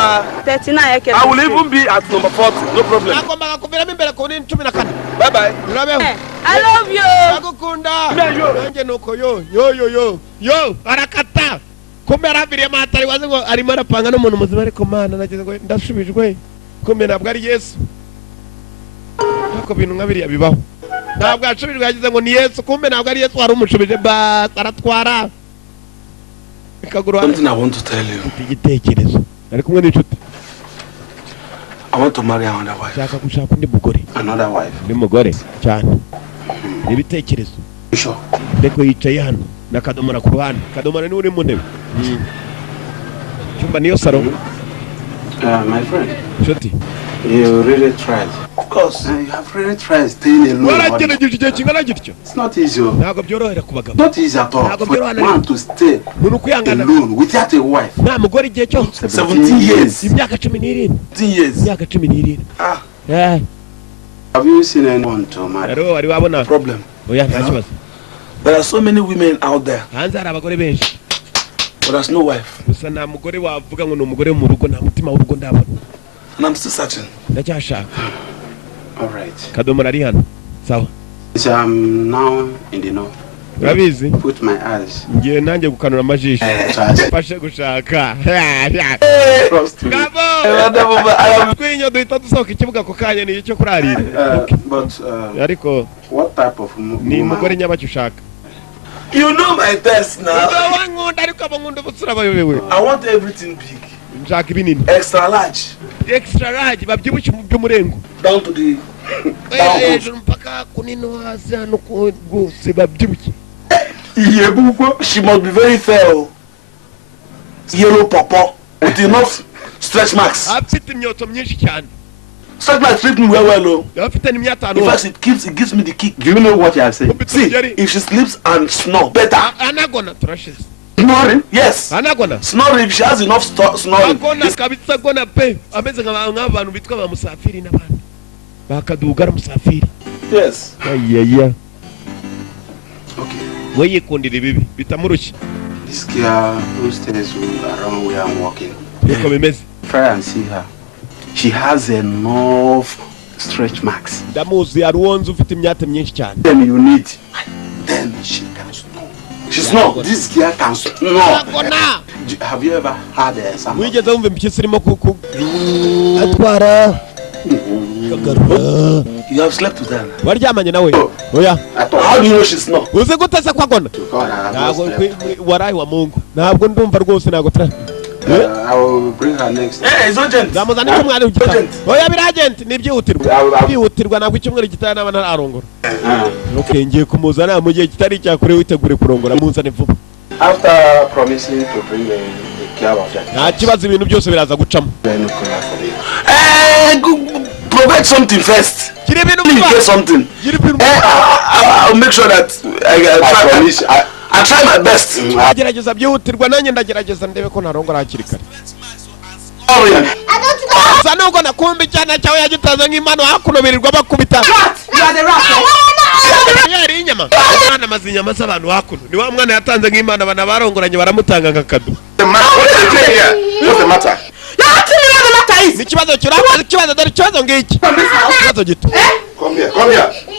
number 39. I will even be at number 40. No problem. Bye bye. I love you. Yo, arakata. Kumera vile matari wazengo alimara pangano muntu muzima ariko mana nageze ngo ndashubijwe. Kumbe ntabwo ari Yesu. Nako bintu nkabiri yabibaho. Ntabwo ashubijwe yagize ngo ni Yesu, kumbe ntabwo ari Yesu wari umushubije aratwara. Something I want to tell you. Igitekerezo. Ari kumwe n'inshuti. I want to marry another wife. Shaka gushaka undi mugore. Another wife. Ni mugore cyane. Ibitekerezo. Sure. Ndeko yicaye hano na kadomora ku ruhande. Kadomora ni uri mu ntebe. Cyumba niyo saro. My friend. Shoti. You really tried. Of course, you have really tried staying alone. It's not easy. Not easy at all. For a man to stay alone without a wife. 17 years. 17 years. Ah. Yeah. Have you seen anyone to marry? Problem. There are so many women out there. But there's no wife. And I'm still searching. All right. So I'm now in the know. Put my eyes. Trust me. But what type of woman? You know my test now. I want everything big. Extra large. Extra large. Down to the she must be very fair. Yellow purple with enough stretch marks. Stretch marks fit me well. In fact, it gives me the kick. Do you know what you are saying? See, if she sleeps and snore, better. Snoring? Yes. Snoring, if she has enough snoring. Yes. Okay. This girl who stays around where I'm walking. Try and see her. She has enough stretch marks. Then you need. Then she can snore. She snore. This girl can snore. Have you ever had someone? You have slept with her. How do you know she's not? I will bring her next. Hey, it's urgent. After promising to bring the care of that. Provide something first. Get something. I'll make sure that I try my best. What's the matter? Come here.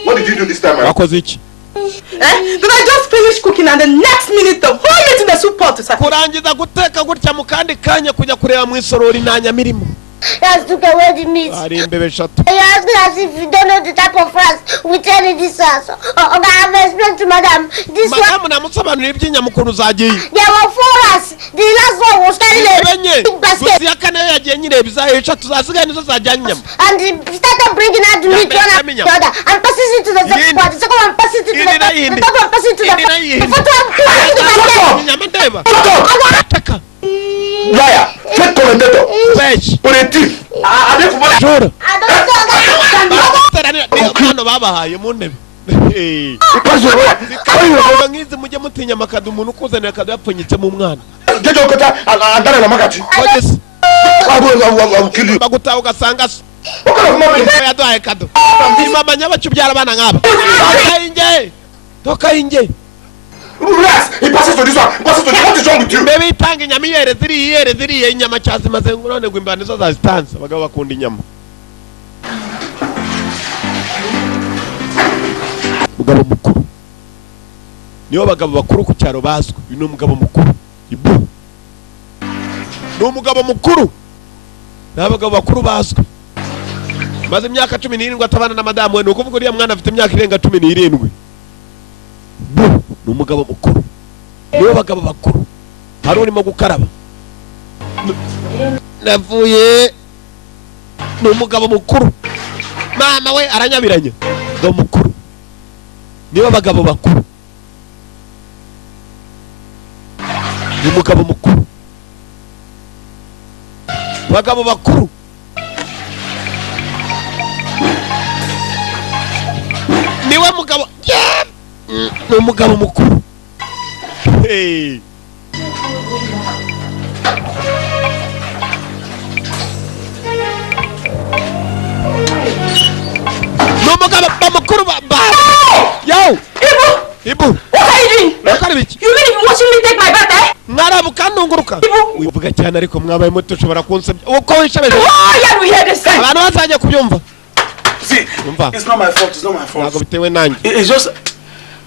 What did you do this time? Did I just finish cooking and the next minute the whole meat in the soup pot is Yes, took away the meat. You ask me as if you don't know the type of rice we tell in this house. I have explained to madam. This one. There were 4 rice. The last one was carrying a big basket. And he started bringing out the meat one after the other and passes it to the second one. The second one passes it to the third one. The third one passes it to the fourth one. Liar, fake commentator, or a thief. Relax. He passes to this one. Passes to this. What is wrong with you? Baby, panga inyama iyere inyama cyazi maze ngurone gwimbana zo za stanza abagabo bakunda inyama. Mugabo mukuru. Niyo bagabo bakuru ku cyaro bazwe. Uyu ni umugabo mukuru. Ibu. Ni umugabo mukuru. N'abagabo bakuru bazwe. Maze imyaka 17 atabana na madamu we nukuvuga uriya mwana afite imyaka irenga 17. Bu, ni umugabo mukuru. Niyo bagabo bakuru. Hari urimo gukaraba. Navuye. Ni umugabo mukuru. Mama we aranyabiranye. Ngo mukuru. Niyo bagabo bakuru. Ni umugabo mukuru. Bagabo bakuru. Niwe mugabo. Yeah. Ni umugabo mukuru. Hey. No mugabo mukuru ba. Yo. Ibu. What are you doing? What are you doing? You mean you watching me take my bath, eh? Ngarabuka nunguruka. Ibu. Uvuga cyane ariko mwabaye muto ushobora kunsebya. Uko wishabeje. Oh, yeah, we hear this. Abantu bazajya kubyumva. See, it's not my fault. It's not my fault. Ntago bitewe nanjye. It's just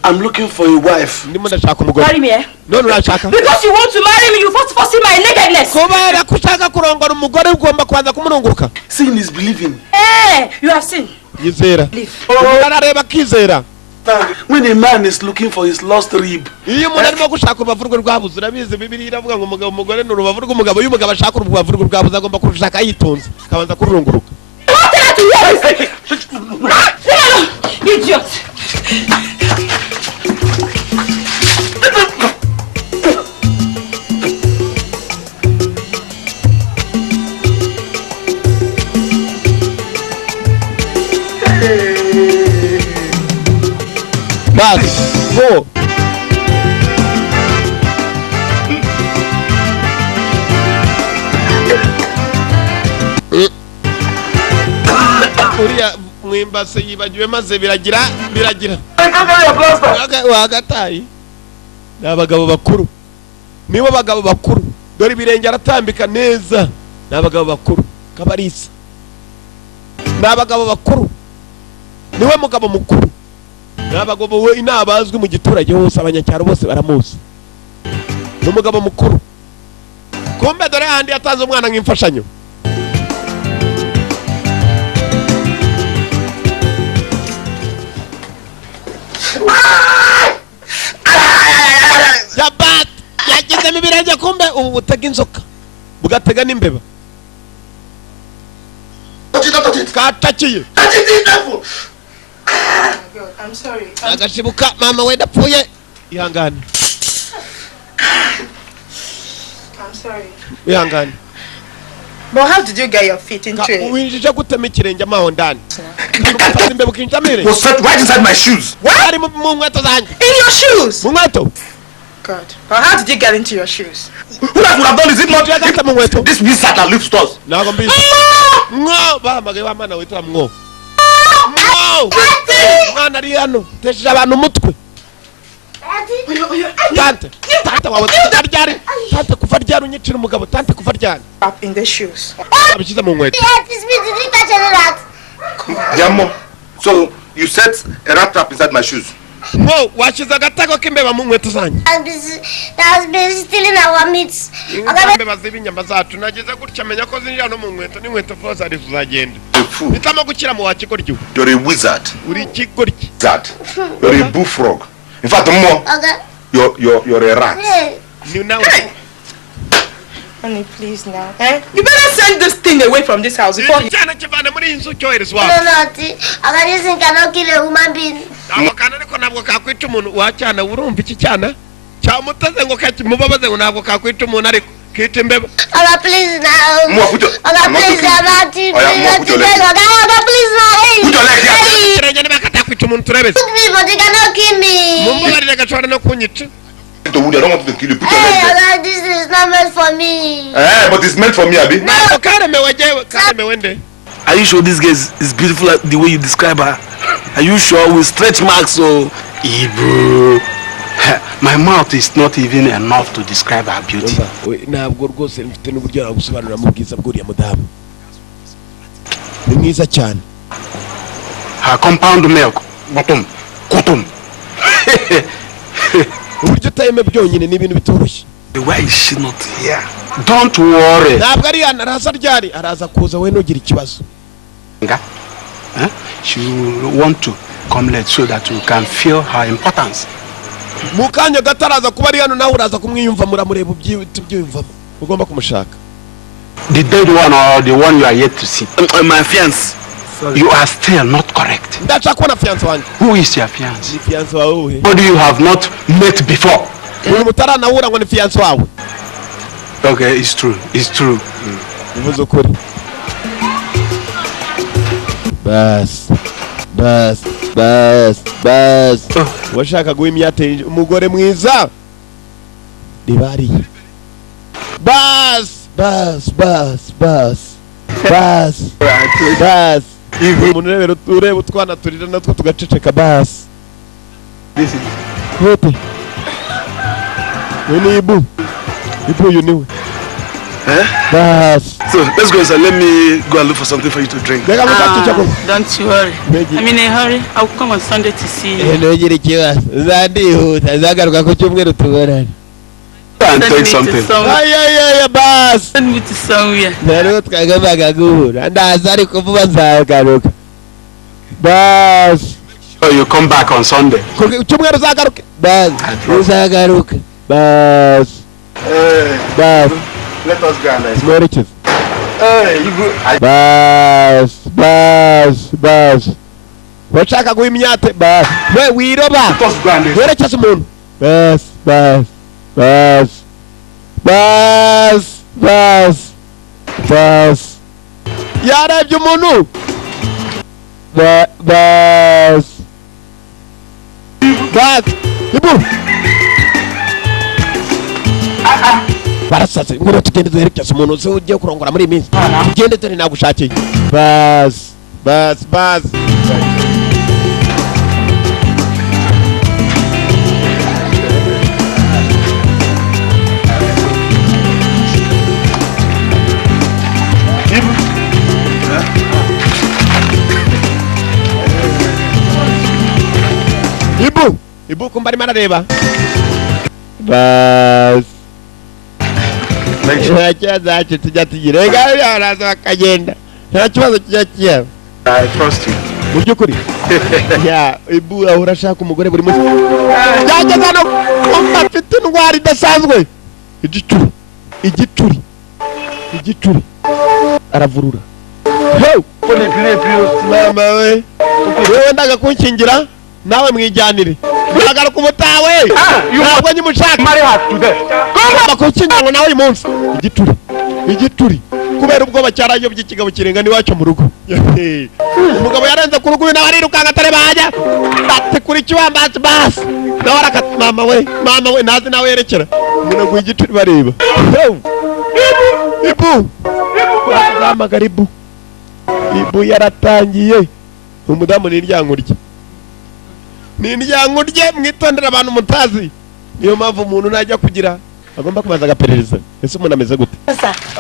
I'm looking for a wife. Ndimo ndashaka umugore. Marry me, eh? No, urashaka. Because you want to marry me, you first see my nakedness. Kubera kushaka kurongora umugore ugomba kwanza kumurunguruka. Seeing is believing. Eh, you have seen. Yizera. Arareba kizera. When a man is looking for his lost rib. Iyo umuntu arimo gushaka urubavu rwabuze urabizi Bibiliya iravuga ngo umugore ni urubavu rw'umugabo iyo umugabo ashaka urubavu rwabuze agomba kurushaka yitonze akabanza kururunguruka. Idiot. Bas, go. Uriya mwimbase yibagiwe maze biragira. Wagatayi. N'abagabo bakuru. Nibo bagabo bakuru. Dore ibirenge aratambika neza. N'abagabo bakuru. Kabarisa. N'abagabo bakuru. Niwe mugabo mukuru. N'abagabo we inabazwe mu giturage hose abanyacyaro bose baramuzi. N'umugabo mukuru. Kumbe dore handi yatanze umwana nk'imfashanyo. Yabat yagize mibirenge kumbe ubu butega inzoka bugatega n'imbeba. Katakiye. I'm sorry. Agashibuka mama we dapfuye ihangane. I'm sorry. Ihangane. But how did you get your feet into it? Winjije gutema ikirenge amaho ndani. Ufata imbeba ukinjamire. Was right inside my shoes. Ari mu nkweto zanjye. In your shoes? Mu nkweto. God. But how did you get into your shoes? Who else would have done this? This wizard that lives to us. Nago mbizi. Ngo ba magaye bamana witwa mwo. Mwo. Mwana ari hano. Tesha abantu mutwe. Tante. Tante wawe tutaryari. Tante kuva ryari unyicira umugabo. Tante kuva ryari. Up in the shoes. Abishiza mu nkweto. Yamo. So you set a rat trap inside my shoes. Ngo washiza gatako kimbeba mu nkweto zanjye. That's been stealing our meats. Imbeba zibinyama zacu nageze gutya menya ko zinjira no mu nkweto n'inkweto fose ari kuzagenda. Bitamo gukira mu wakigoryo. You're a wizard. Uri kigoryi. Wizard. You're a bullfrog. In fact, more. You're a rat. You know. Honey, please now. Eh? You better send this thing away from this house before he... No, Auntie. Auntie cannot kill a human being. Aga, please now. Aga, please, Auntie. Please now. Put your leg here. Put me, but they cannot kill me. I don't want to kill you. Put your leg there. Aga, this is not meant for me. But it's meant for me, Abi. Are you sure this girl is beautiful like the way you describe her? Are you sure with stretch marks or Ibu? My mouth is not even enough to describe her beauty. Ntabwo rwose mfite n'uburyo nagusobanurira mu bwiza bw'uriya mudamu. Ni mwiza cyane. Her compound milk, bottom. Uburyo utayeme byonyine ni ibintu bitoroshye. Why is she not here? Don't worry. Ntabwo ari hano, araza ryari, araza kuza we nugira ikibazo. She will want to come late so that you can feel her importance. Mukanya gataraza kuba ari hano nawe uraza kumwiyumva muramureba ubyiyumvamo. Ugomba kumushaka. The dead one or the one you are yet to see? My fiance. You are still not correct. Ndashaka kubona fiance wanjye. Who is your fiance? Ni fiance wawe. But you have not met before. Uyu mutaranahura ngo ni fiance wawe. Okay, it's true. It's true. Uvuze ukuri. Bas. Washaka guha imyate umugore mwiza. Dibari. Bas. Umuntu ureba utwana turira natwo tugaceceka bas. Listen. Hope. Ni Ibu you knew. Bas. So let's go inside. Let me go and look for something for you to drink. Don't you worry. I'm in a hurry. I'll come on Sunday to see you. Ntugire ikibazo. Uzandihuta zagaruka ku cyumweru tuborane. And take something. Bas. Send me to somewhere. Naro twagombaga guhura. Ndaza ariko vuba nzagaruka. Bas. So you come back on Sunday. Ku cyumweru uzagaruka. Bas. Uzagaruka. Bas. Bas. Let us go and Meriches. you go. Bas. Washaka guha imyate bas. We wiroba. Let us go and Werekeza umuntu. Bas. Yarebye umuntu. Bas. Ibu. Barasaze ngoro tugende duherekeza umuntu se ugiye kurongora muri iminsi. Tugende turi nagushakiye. Bas. Ibu kumbari marareba. Bas. Ntakibazo tujya tugirega yaraza akagenda. Nta kibazo kijya. I trust you. Mu byukuri. Ya Ibu ahura ashaka umugore buri munsi. Yageza no afite indwara idasanzwe. Igicuri. Aravurura. Hey! Mama we. Wewe ndaga kunkingira nawe mwijyanire. Uragaruka umutawe. Ntabwo nyimushaka. Marry her today. Ngomba kunkingira ngo nawe uyu munsi. Igicuri. Kubera ubwoba cyarayobye ikigabo kirenga niwacu mu rugo. Umugabo yarenze ku rugo nawe arirukanga atareba hajya. Bate kuri kiwambazi bas. Nawe arakata mama we nazi nawe yerekera. Umuntu ngo igicuri bareba. Ibu. Zamagara Ibu. Ibu yaratangiye. Umudamu ni iryankurye. Mwitondera abantu mutazi. Niyo mpamvu umuntu najya kugira agomba kubanza agaperereza. Ese umuntu ameze gute?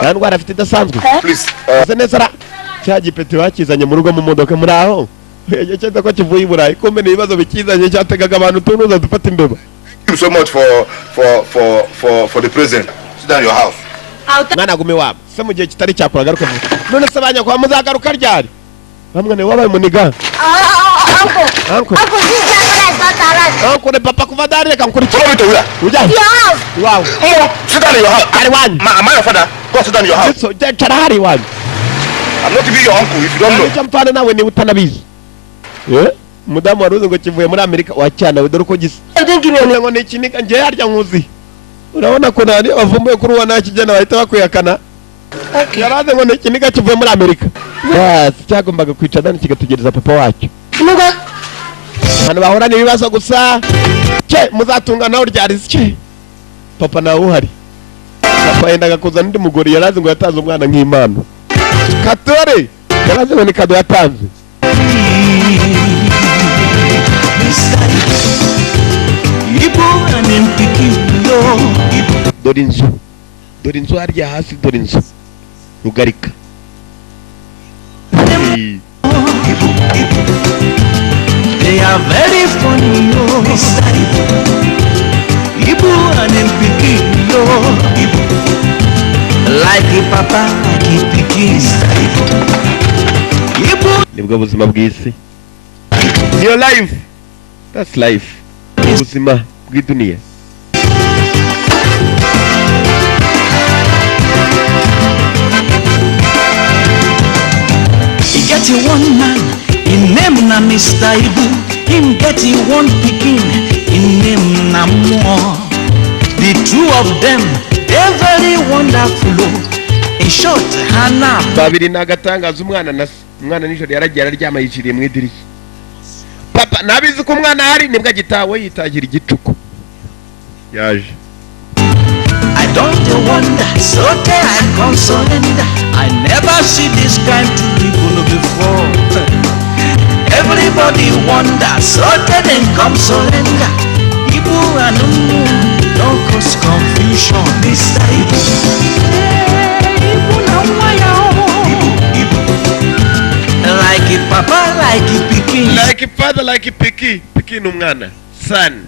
Nta ndwara afite idasanzwe. Please. Ese neza cya gipeti bakizanye mu rugo mu modoka muri aho. Yageze ko kivuye i Burayi. Kombe n'ibibazo bikizanye cyategaga abantu tunuza dufata imbeba. Thank you so much for the present. Sit down in your house. Mwana gume wabo. Se mu gihe kitari cyakuragaruka vuba. None se banya kwa muzagaruka ryari? Bamwe ne wabaye muniga. Uncle, this is not alright. Uncle, the papa kuva dari reka nkurikira. Follow me to where? Uja. Your house. Wow. Oh, sit down in your house. Ari wanyu. Am I your father? Go sit down in your house. So, cara hari wanyu. I'm not even your uncle if you don't know. Nicyo nawe ni utanabizi. Mudamu waruze ngo kivuye muri Amerika wacyana we dore uko gisa. Ngo ni ikinika nje yarya nkuzi. Urabona ko nani bavumbuye kuri uwa nakijana bahita bakuyakana. Yaraze ngo ni ikinika kivuye muri Amerika. Yes, cyagombaga kwicara kigatugereza papa wacu. Hano bahora n'ibibazo gusa. Muzatunga nawe ryari cye. Papa nawe uhari. Papa yendaga kuzana undi mugore yaraze ngo yatanze umwana nk'impano. Katore yaraze ngo ni kado yatanze. Ibu dore inzu harya hasi, dore inzu rugarika. They are very funny, yo. Ibu and Mpiki, yo. Like a papa, like a Piki. Ibu. Nibwo buzima bw'isi. Niyo life. That's life. Ubuzima bw'iduniya. He get you one man, in name na Mr. Ibu. Him get you one pikin, in name na MWO. The two of them, they're very wonderful. In short, Hannah. Babiri nagatangaza umwana nijoro yaragiye araryama yiciriye mu idirishya. Papa nabizi ko umwana hari nibwo agitawe yitagira igicuku. Yaje. I don't wonder, so can I come surrender. I never see this kind of people before. Everybody wonder, so can come surrender. People and don't cause confusion. Mr. Ibu, like a papa, like a pikin, like a father, like a pikin umwana, son.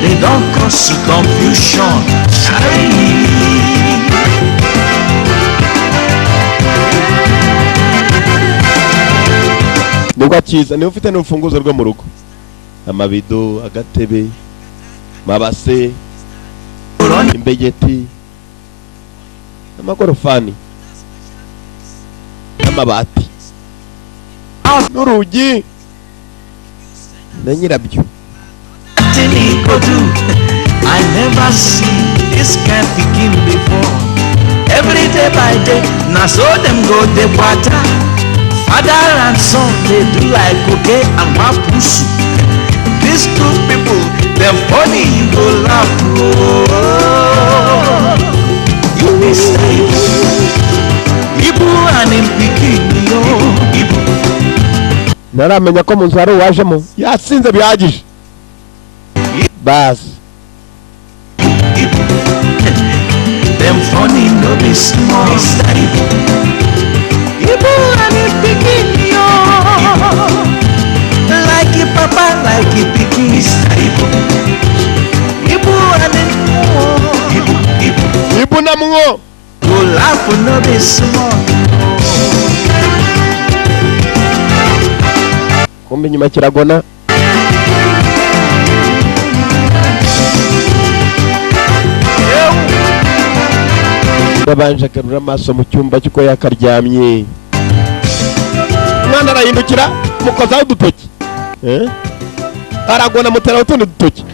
They don't cause confusion. Nubwo akiza niba ufite n'urufunguzo rwo mu rugo, amabido, agatebe, mabase, imbegeti, amagorofani, amabati, n'urugi na nyirabyo. I never see this kind of pikin before. Every day by day, now so them go the water. Father and son, they do like okay and mapusu. These two people, they're funny, you go laugh. Oh, you Mr. Ibu and Mpiki, yo. Naramenya ko mu nzu hari uwajemo yasinze bihagije. Bas. Them funny no be small. Ibu and Mpiki, yo. Like a papa, like a Piki. Ibu and MWO. Ibu na MWO. Go laugh no be small. Kumbe nyuma kiragona. Babanje akarura amaso mu cyumba cyuko yakaryamye. Mwana arahindukira mukozaho udutoki. Aragona mutera utundi dutoki.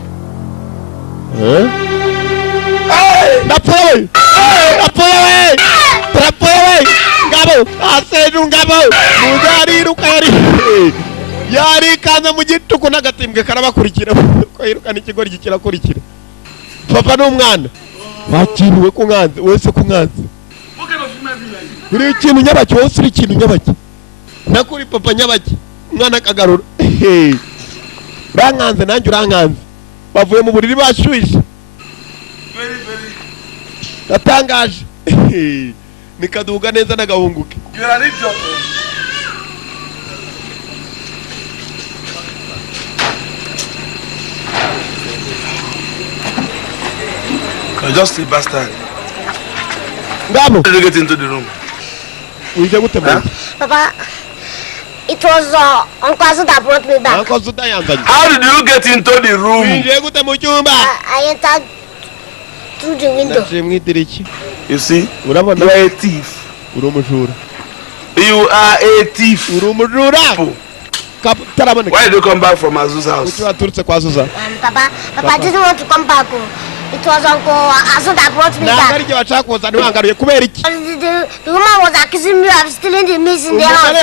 Napoi! Napoi! Napoi! Ngabo! Aseju ngabo! Mugari rukari! Yari kana mu gituko n'agatimbwe karabakurikira. Ko yirukana ikigori gikirakurikira. Papa n'umwana. Bakiriwe ku nganze, wese ku nganze. Uri ikintu nyabaki, wose uri ikintu nyabaki. Nakuri papa nyabaki, umwana akagarura. Uranganze nanjye uranganze. Bavuye mu buriri bashyushye. Natangaje. Nikaduga neza nagahunguke. Just a bastard. Ngabo. How did you get into the room? Papa, it was Uncle Azu that brought me back. Uncle Azu yanzanye. How did you get into the room? I entered through the window. You see, you are a thief. You are a thief. Why did you come back from Azu's house? Papa didn't want to come back. It was Uncle Azu that brought me back. The woman was accusing me of stealing the meat in the house.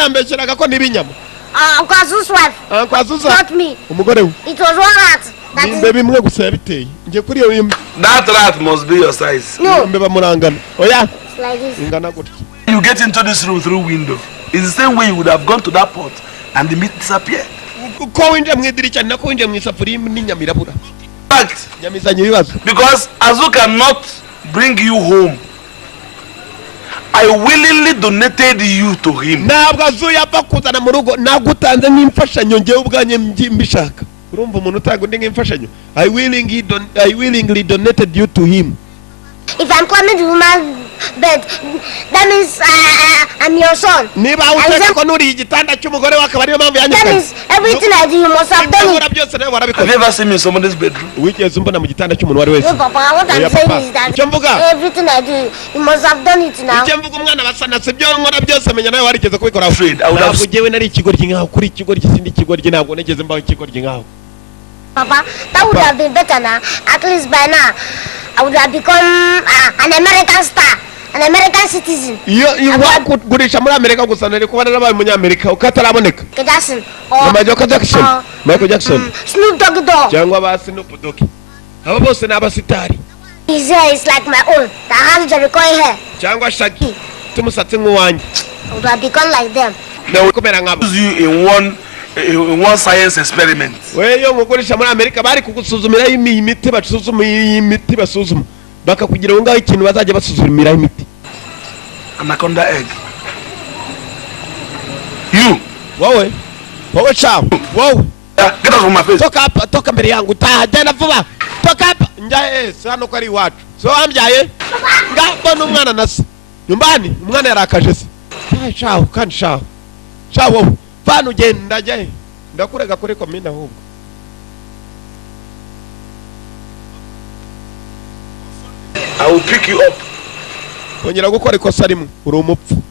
Uncle Azu's wife. Not me. It was one rat. That rat must be your size. No. It's like this. You get into this room through window. It's the same way you would have gone to that pot and the meat disappeared. Ko winje mwidirishya nako winje mwisafuriya n'inyamirabura. Fact. Nyamizanye ibibazo. Because Azu cannot bring you home. I willingly donated you to him. Ntabwo Azu yapfa kuzana mu rugo nagutanze nk'imfashanyo ngewe ubwanye mbishaka. Urumva umuntu utagundi nk'imfashanyo. I willingly donated you to him. If I'm climbing the woman's bed, that means I'm your son. Niba uteka ko nuri igitanda cy'umugore wakaba ariyo mpamvu yanyuze. That means everything I do you must have done it. Have you ever seen me in somebody's bedroom? Wigeze umbona mu gitanda cy'umuntu wari wese? No, Papa, what I'm saying is that everything I do, you must have done it now. Icyo mvuga umwana basana sibyo nkora byose menya nawe warigeze kubikora. Afraid. I would have jewe nari ikigoryi nkaho kuri ikigoryi sindi ikigoryi ntabwo negeze mbaho ikigoryi nkaho. Papa, that would have been better now. At least by now, I would have become an American star, an American citizen. Iyo wakugurisha muri Amerika gusa nari kuba narabaye umunyamerika ukataraboneka. Jackson. Michael Jackson. Snoop Doggy Dogg. Cyangwa ba Snoop Doggy. Abo bose ni abasitari. His hair is like my own. That has Jericho hair. Cyangwa Shaggy. Tumusatsi nk'uwanjye. I would have become like them. Nawe kumera nkabo. use you in one science experiment. Weyo ngukoresha muri Amerika bari kugusuzumira imiti basuzuma imiti basuzuma bakakugira ngo ngaho ikintu bazajya basuzumira imiti. Anaconda egg. You. Wowe chawo. Wow. Get out of my face. Toka mbere yangu tajana vuba. Toka hapa. Njaye sano ko ari wacu. So ambyaye. Ngabona umwana nasi. Nyumbani umwana yarakaje se. Chawo kandi chawo. Chawo. Fano ugenda jye. Ndakurega kuri komine ahubwo. I will pick you up. Kongera gukora ikosa rimwe uri umupfu.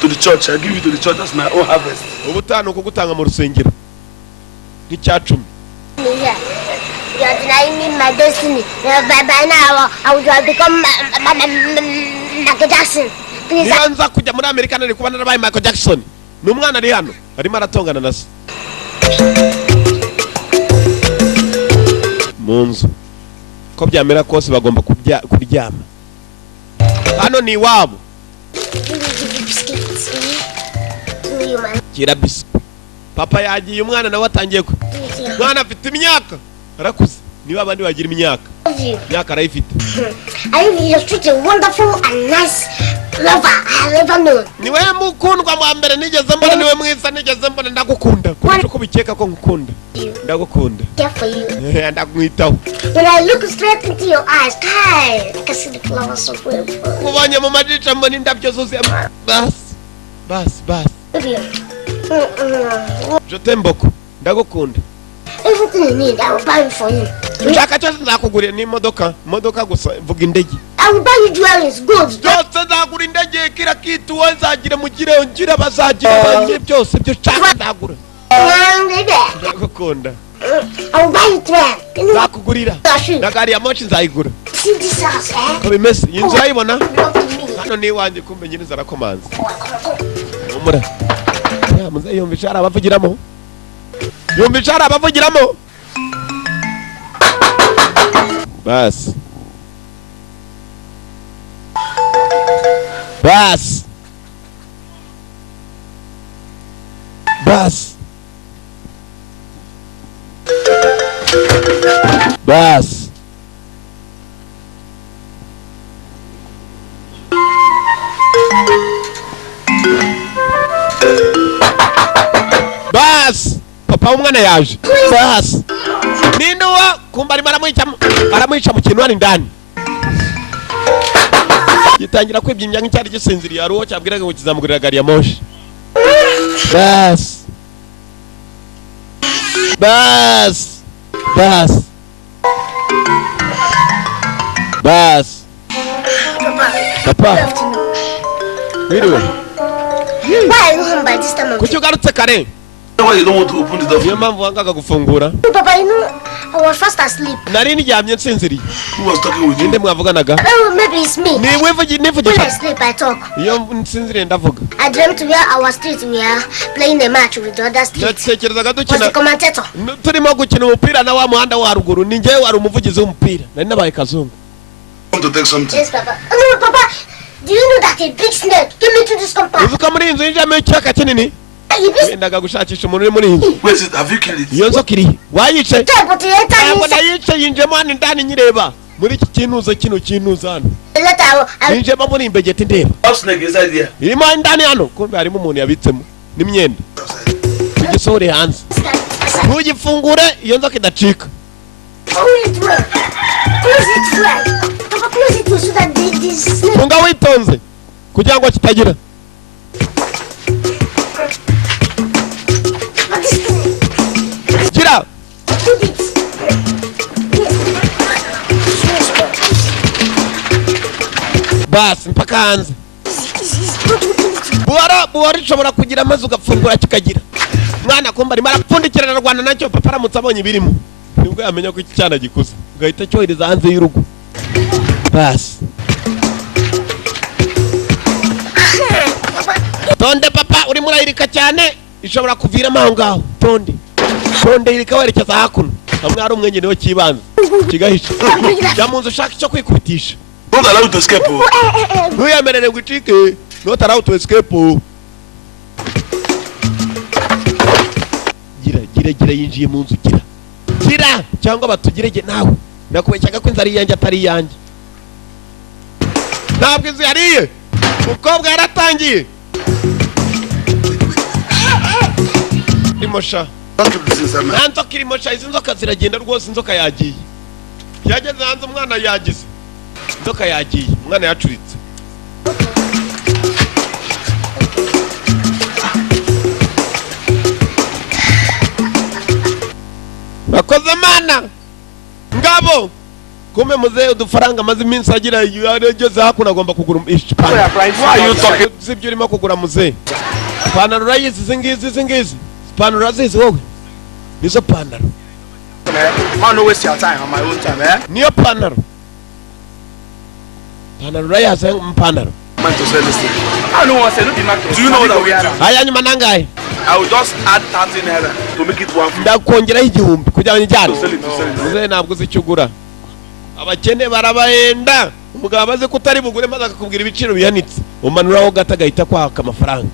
To the church. I give you to the church as my own harvest. Ubutano kugutanga mu rusengero. Nk'icyacumi. You are denying me my destiny. By now, I would have become Michael Jackson. Please. Nibanza kujya muri Amerika nari kuba narabaye Michael Jackson. Numwana ari hano arimo aratongana na se. Munzu. Ko byamera kose bagomba kuryama. Hano ni wabo. Kira biscuit. Papa yagiye umwana nawe atangiye ko. Mwana afite imyaka. Arakuze. Niba abandi bagira imyaka. Imyaka arayifite. I really just such a wonderful and nice lover I have ever known. Niwe mukundwa mwa mbere nigeze mbona niwe mwiza nigeze mbona ndagukunda. Kuko uko bikeka ko ngukunda. Ndagukunda. Care for you. Ndakwitaho. When I look straight into your eyes, I can see the flowers so beautiful. Kubonye mu majica mbona indabyo zose. Bas. Je t'aime beaucoup. Ndagukunda. Everything you need, I will buy it for you. Nshaka cyose nzakugurira n'imodoka gusa vuga indege. I will buy you jewelry, gold. Byose nzagura indege kira kitu wazagire mugire ngira bazagira banje byose byo cyane ndagura. Ndagukunda. I will buy you train. Nzakugurira. Ndagari ya moshi nzayigura. See this house, eh? Ko bimeze inzu ayibona. Hano ni wanje kumbe nyine zarakomanze. Umura. Ya muze yumvisha abavugiramo. Yumvisha abavugiramo. Bas. Papa umwana yaje. Bas. Ninuwa kumba arimo aramwica mu kintu ari ndani. Gitangira kwibyimya nk'icyari gisinziriye ari uwo cyabwiraga ngo kizamugurira gari ya moshi. Bas. Papa. Wiriwe. Why are you home by this time of day? Kuki ugarutse kare? Why you don't want to open the door? Niyo mpamvu wangaga gufungura. Papa, you know, I was fast asleep. Nari niryamye nsinziriye. Who was talking with you? Ninde mwavuganaga? Oh, maybe it's me. When Nivugisha. I sleep, I talk. Iyo nsinziriye ndavuga. I dreamt we are our street. We are playing a match with the other street. Natekerezaga Was the dukina. commentator. Turimo gukina umupira na wa muhanda wa haruguru. Ni njyewe wari umuvugizi w'umupira. Nari nabaye kazungu. I want to take something. Yes, Papa. No, Papa. Do you know that a big snake came into this compound? Uvuka muri inzu y'injame cyaka kinini? Wendaga gushakisha umuntu uri muri iyi. Where is it? Have you killed it? Iyo nzoka iri. Wayice? Ntabwo nayice yinjemo hano indani nyireba. Muri iki kinuza hano. Yinjemo muri imbegeti ndeba. What snake inside here? Irimo indani hano. Kumbe harimo umuntu yabitsemo. N'imyenda. Igisore hanze. Ntugifungure iyo nzoka idacika. Funga witonze kugira ngo kitagira. Gira. Bas mpaka hanze. Buhara ushobora kugira amazi ugafungura kikagira. Mwana kumba arimo arapfundikirana Rwanda nacyo papa aramutse abonye ibirimo. Nibwo yamenya ko iki cyana gikuze. Ugahita cyohereza hanze y'urugo. Bas. Tonde papa uri murayirika cyane ishobora kuviramo aho ngaho. Tonde irika werekeza hakuno. Hamwe hari umwenge niwe kibanza. Kigahisha. Yamunze ushaka icyo kwikubitisha. Don't allow to escape. Ntuyemerere gucike. Not allow to escape. Gira yinjiye mu nzu gira cyangwa batugirege nawe nakubeshyaga ko inzari yanjye atari yanjye ntabwo izi yariye ukobwa yaratangiye imosha nzoka irimosha izi nzoka ziragenda rwose inzoka yagiye yageze hanze umwana yagize inzoka yagiye umwana yacuritse bakoze mana ngabo kume muze udufaranga maze iminsi agira yarageze hakuna agomba kugura ishipana. Why are you talking? Sibyo urimo kugura muze panaro rayizi zingizi panaro razizi wowe nizo panaro Man, no waste your time on my own time, eh? niyo panaro rayizi panaro Man, to sell this thing. I don't want to say, look, do you know that we are? aya nyuma nangaye I will just add 13 naira to make it 150. ndakongeraho igihumbi kugira ngo njyane To sell it. muze ntabwo uzicugura abakene barabahenda umugabo amaze kutari bugure maze akakubwira ibiciro bihanitse umanuraho gato agahita kwaka amafaranga.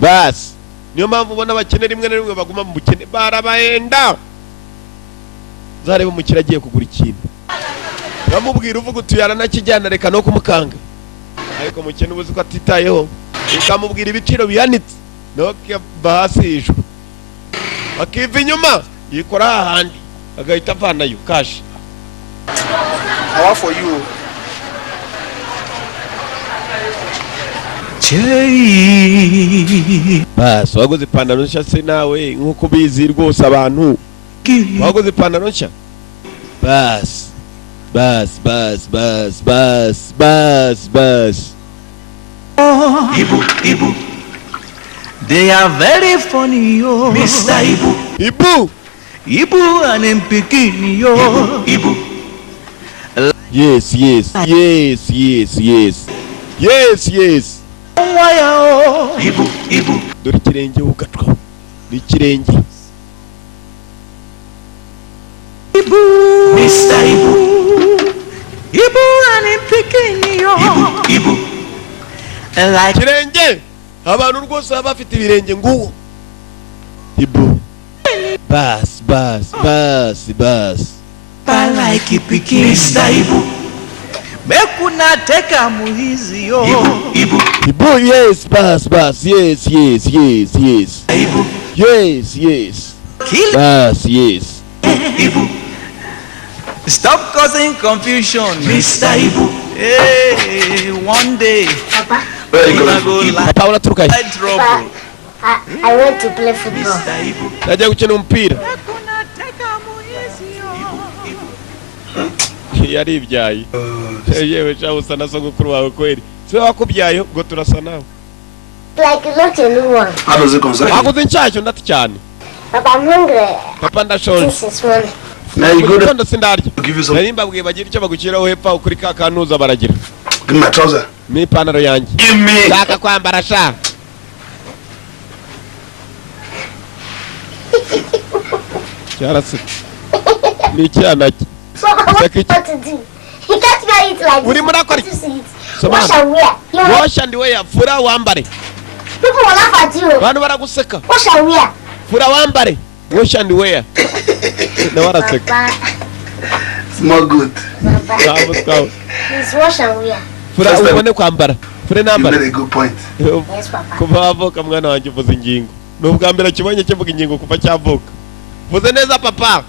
Bas niyo mpamvu ubona abakene rimwe na rimwe baguma mu bukene barabahenda. Zareba umukire agiye kugura ikintu bamubwira uvuga utuyara nakijyana reka no kumukanga ariko mukene ubuzi ko atitayeho ukamubwira ibiciro bihanitse no kaba hasi hejuru akiva inyuma yikora hahandi agahita avanayo kashi. How for you? Bas waguze ipantaro nshya se nawe nkuko bizi rwose abantu waguze ipantaro nshya. Bas Ibu, they are very funny, yo. Mr. Ibu and Mpikini, yo. Ibu. Yes. Ibu. Dore ikirenge ugatwa n'ikirenge. Ibu, Mr. Ibu and Mpikini, yo. Ibu. Like Kirenge abantu rwose baba bafite ibirenge nguwo. Ibu. Bas. I like Ipikini, Mr. Ibu. Mekuna teka muhizi, yo. Ibu. Yes, bas. Yes. Ibu. Yes. Kill Bas, yes. Ibu. Stop causing confusion, Mr. Ibu. Hey, one day. Papa. Papa unaturuka I trouble. I went to play football. Mr. Ibu. najya gukina umupira Mekuna teka muhizi, yo. yari ibyaye yewe cyangwa usa na sogokuru wawe kweli se wakubyaye ngo turasa nawe Like not a new one. How does it concern? waguze inshyashyo ndati cyane. Papa, I'm hungry. Papa ndashonje This is morning. Now you go there. sindarya Give you some. nari mbabwiye bagira icyo bagushyiraho hepfo kuri ka kanuza baragira Give me my trouser. n'ipantaro yanjye Give me. shaka kwambara sha cyarase ni icyana So I Take it. what to do. You can't wear it like Uri murakora this. You So wash and wear. Wash and wear. Fura wambare. People will laugh at you. Bantu baraguseka. Wash and wear. Fura wambare. Wash and wear. Na baraseka. Papa. Small good. Papa. Please wash and wear. Fura ubone kwambara. Fura You nambara. made a good point. Yes, Papa. Kuva avuka mwana wanjye uvuza ingingo. Nubwa mbere kibonye kivuga ingingo kuva cyavuka. Vuze neza papa.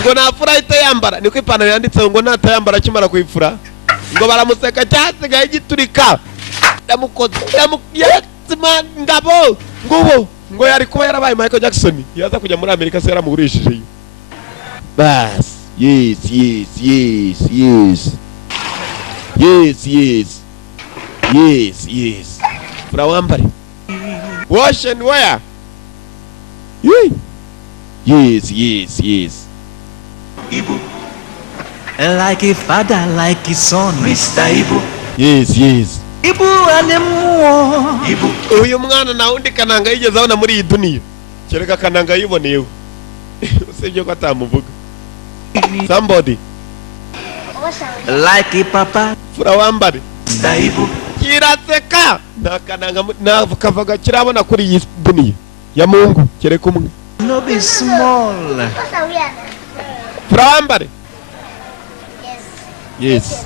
Ngo nafura ite yambara. Niko ipantaro yanditse ngo natayambara kimara kuyifura. Ngo baramuseka cyasigaye giturika. Ndamukoze. Ndamuyetima ngabo. Ngubo. Ngo yari kuba yarabaye Michael Jackson. Yaza kujya muri Amerika se yaramugurishije. Bas. Yes. Fura wambare. Wash and wear. Yes. Ibu. Like a father, like his son. Mr. Ibu. Yes. Ibu and MWO. Ibu. Uyu mwana na undi kananga yigeze abona muri iyi dunia. Kereka kananga yiboneyeho. Usibye ko atamuvuga. Somebody. Wash and wear. Like a papa. Fura wambare. Mr. Ibu. Kiraseka. Na kananga na kavaga kirabona kuri iyi dunia. Ya Mungu kereka umwe. No be small. Wash and wear. Fura wambare. Yes.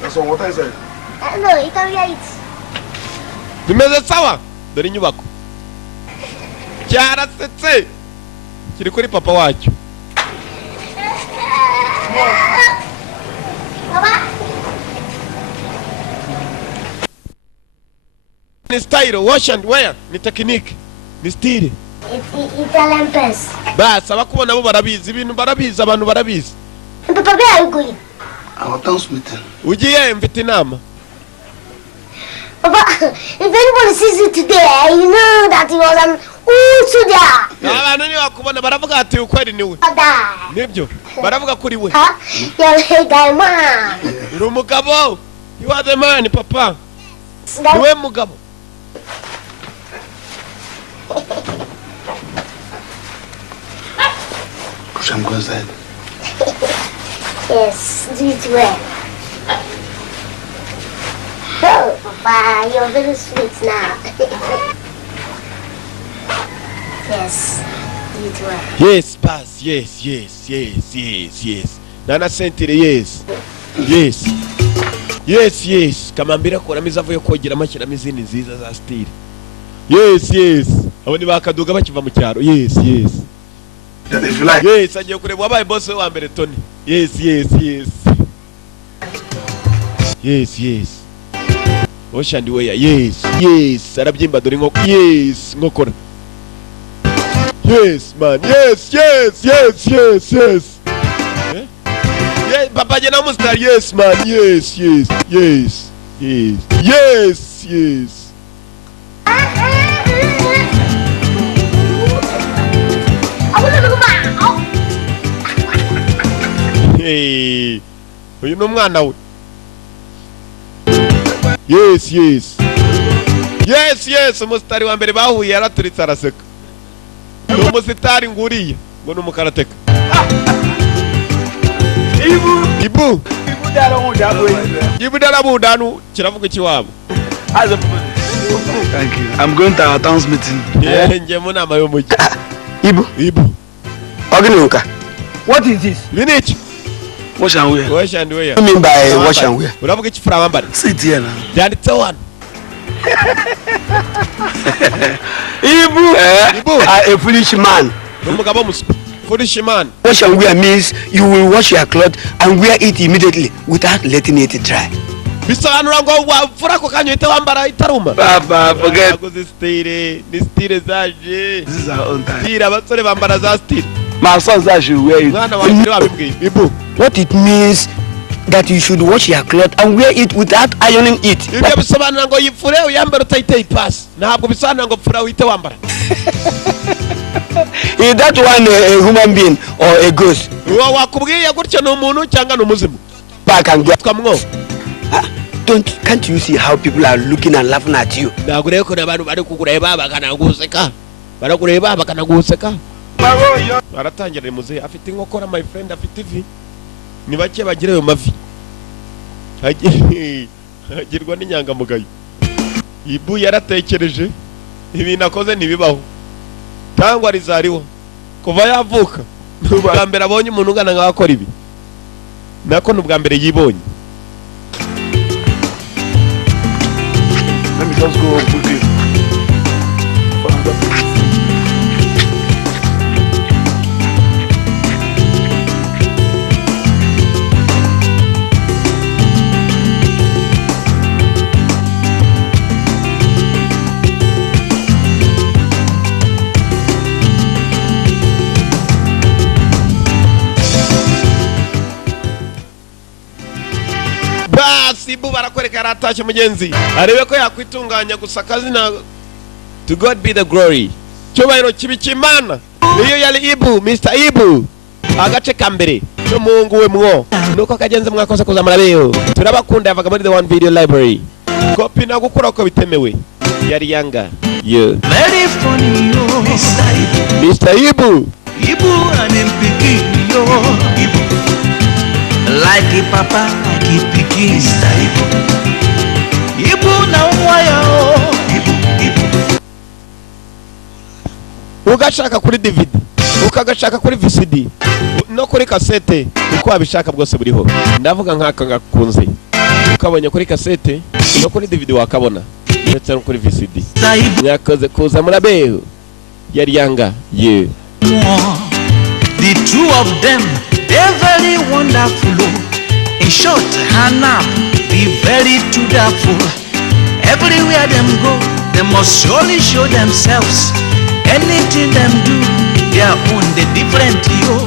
That's what I said. No, you can wear it. Bimeze sawa. Dore inyubako. Cyarasetse. Kiri kuri papa wacyo. Papa. Ni style, wash and wear, ni technique, ni style. Italian pants. Basa bakubona bo barabizi ibintu barabizi abantu barabizi. Papa, where are you going? Our town's meeting. Ugiye mfite inama. Papa, if anybody sees you today, you know that he was an Usuda. Abantu ni bakubona baravuga ati ukweli niwe. Nibyo. Baravuga kuri we. Huh? You're a guy man. Uri umugabo. You are the man, papa. Niwe mugabo. Push him go inside. Yes, do it well. Oh, Papa, you're very sweet now. Yes, do it well. Yes, pass. Yes. Nana sentire yes. Yes. Kamambira kuramiza avuye kogera amashyiramo izindi nziza za style. Yes. Abo ni bakaduga bakiva mu cyaro. Yes. If you like. Yes, agiye kureba wabaye boss we wa mbere Tony. Yes. Wash and wear. Yes. Arabyimba dore nko. Yes, nkokora. Yes, man. Yes. Eh? Yes, papa jena mustar. Yes, man. Yes. Hey, uyu ni umwana we. Yes, umusitari wa mbere bahuye yaraturitse araseka. Ni umusitari nguriye ngo ni umukarateka. Ibu darabudanu kiravuga ikiwabo. Thank you. I'm going to our town's meeting. Nje mu nama yo mugi. Ibu. Ognuka. What is this? Minute. Wash and wear. Wash and wear. What do you mean by wash and wear? Uravuga iki fura wambare? Sit here now. Yanditse one. Ibu. A foolish man. Umugabo musuku. Foolish man. Wash and wear means you will wash your clothes and wear it immediately without letting it dry. Bisobanura ngo wafura ko kanyo ite wambara itaruma. Papa, forget. This style, ni style zaje. This is our own time. Style abasore bambara za style. My sons that should wear it. Mwana wanjye wabibwiye. Ibu. What it means that you should wash your clothes and wear it without ironing it. Ibyo bisobanura ngo yifure uyambara utayiteye ipasi. Ntabwo bisobanura ngo fura wite wambara. Is that one a human being or a ghost? Wakubwiye gutyo ni umuntu cyangwa ni umuzimu. Back and get. Twamwo. Can't you see how people are looking and laughing at you? Nagure ko nabantu bari kukureba bakanaguseka. Barakureba bakanaguseka. Baratangira muze afite inkokora my friend afite ivi. ni bake bagira ayo mavi agirwa n'inyangamugayo. Ibu yaratekereje ibintu akoze ntibibaho cyangwa rizariho kuva yavuka. N'ubwa mbere abonye umuntu ungana nkaho akora ibi, nako n'ubwa mbere yibonye. Let me just go quickly. Ibu barakwereka yaratashye mugenzi arebe ko yakwitunganya gusa akazi na to God be the glory. Cyubahiro kibikimana niyo yali Ibu, Mr. Ibu agace kambere n'umuhungu we MWO nuko kagenze mwakoze kuzamura beyo. Turabakunda yavaga muri the one video library. Kopi na gukora ko bitemewe yari Yanga. Yeah. Very funny yo. Mr. Ibu. Ibu animpiki yo. Ibu. Like a papa, like a piki. Ibu. Ibu na umwaya o. Ibu. Ugashaka kuri DVD, ukagashaka kuri VCD, no kuri cassette, uko wabishaka bwose buriho. Ndavuga nk'aka gakunze. Ukabonye kuri cassette, no kuri DVD wakabona. Ndetse no kuri VCD. Yakoze kuza murabeho. Yari Yanga. Yeah. The two of them, they're very wonderful. In short, Hannah, be very to-the-full. Everywhere them go, they must surely show themselves. Anything them do, their own, they different, yo.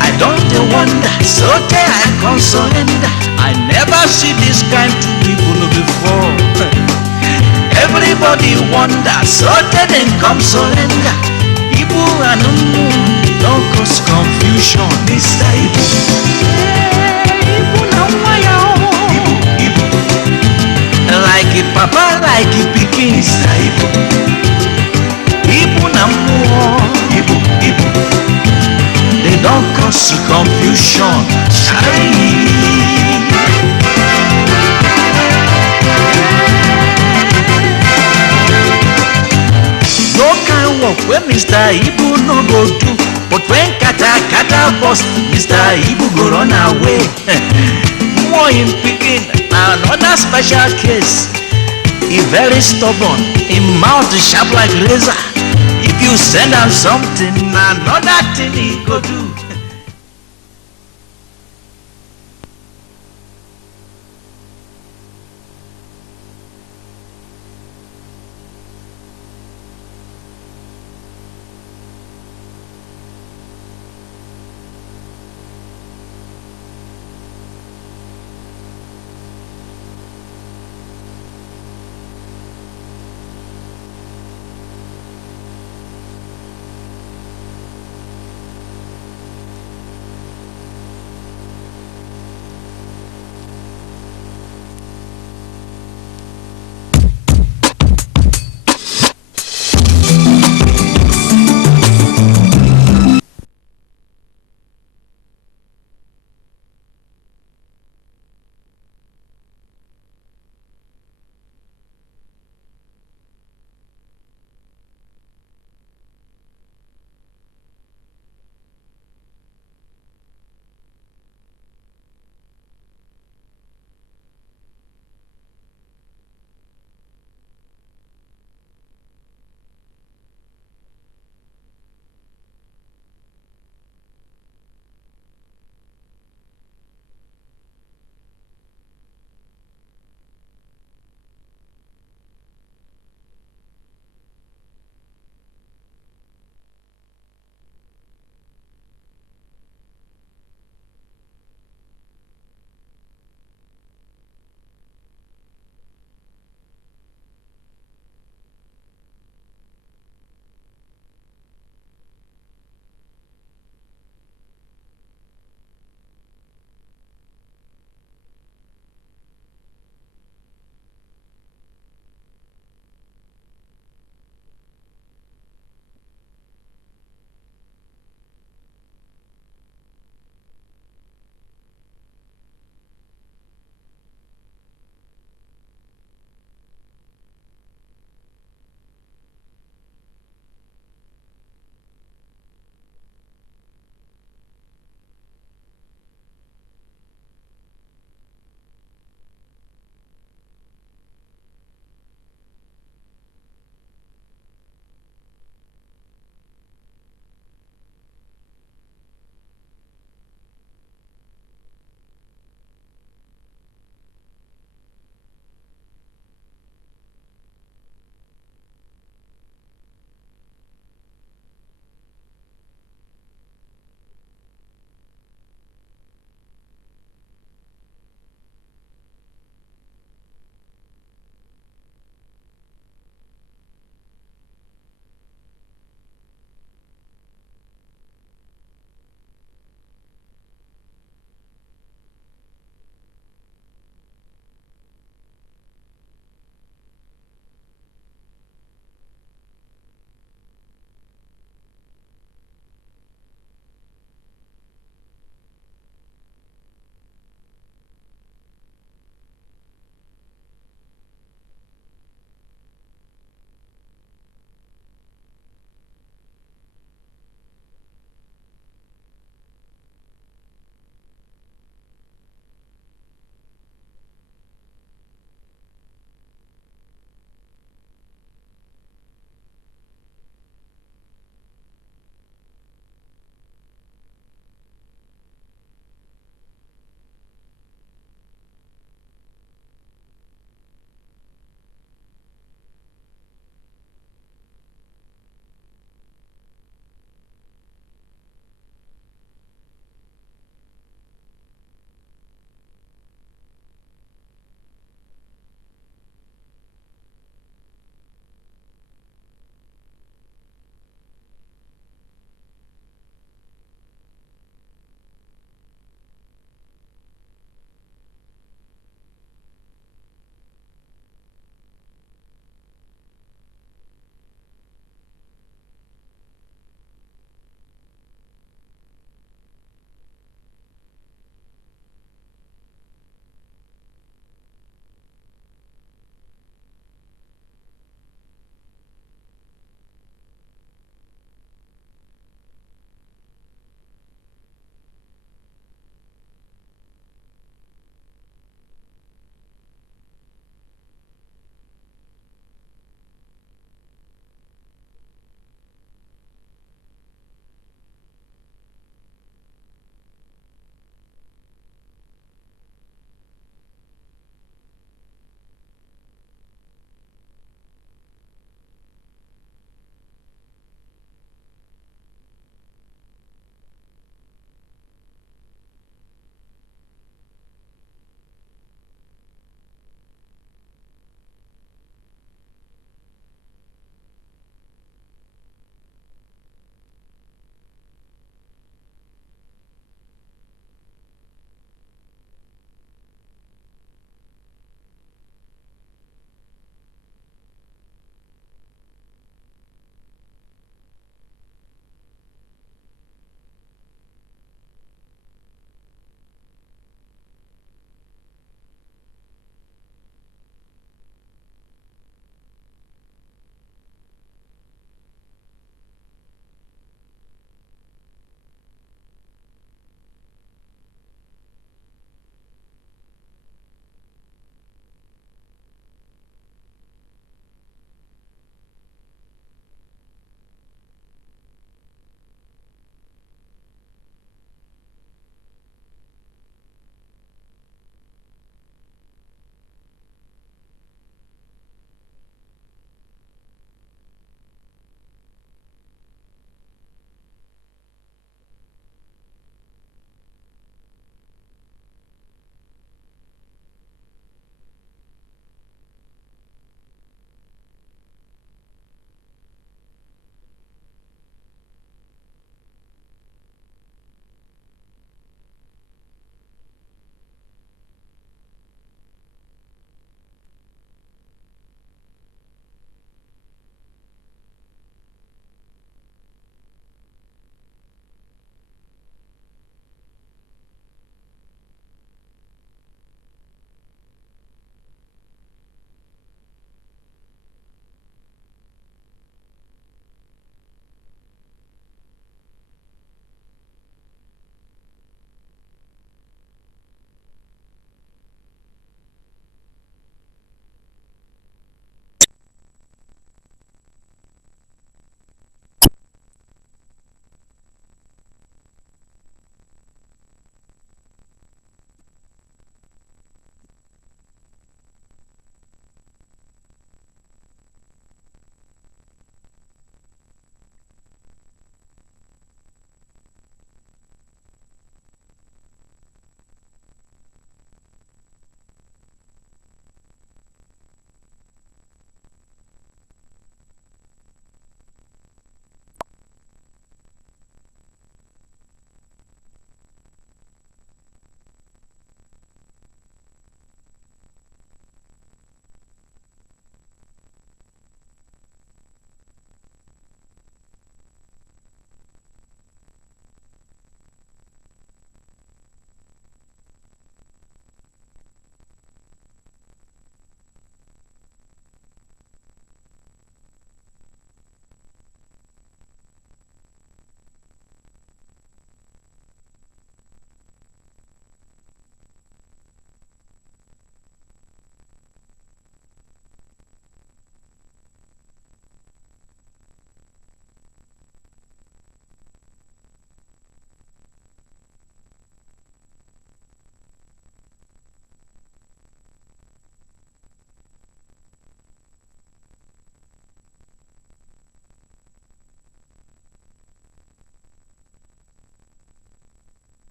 I don't wonder, so I can't surrender. I never see this kind of people before. Everybody wonder, so then come surrender. Ibu and don't cause confusion. Mr. Ibu. Ibu na waya o. Ibu. Like a papa, like a pikin. Mr. Ibu. Ibu na MWO. Ibu. They don't cause confusion. No kind work when Mr. Ibu no go do, but when kata bust, Mr. Ibu go run away. More in picking another special case. He very stubborn, his mouth is sharp like razor. If you send him something, another thing he go do.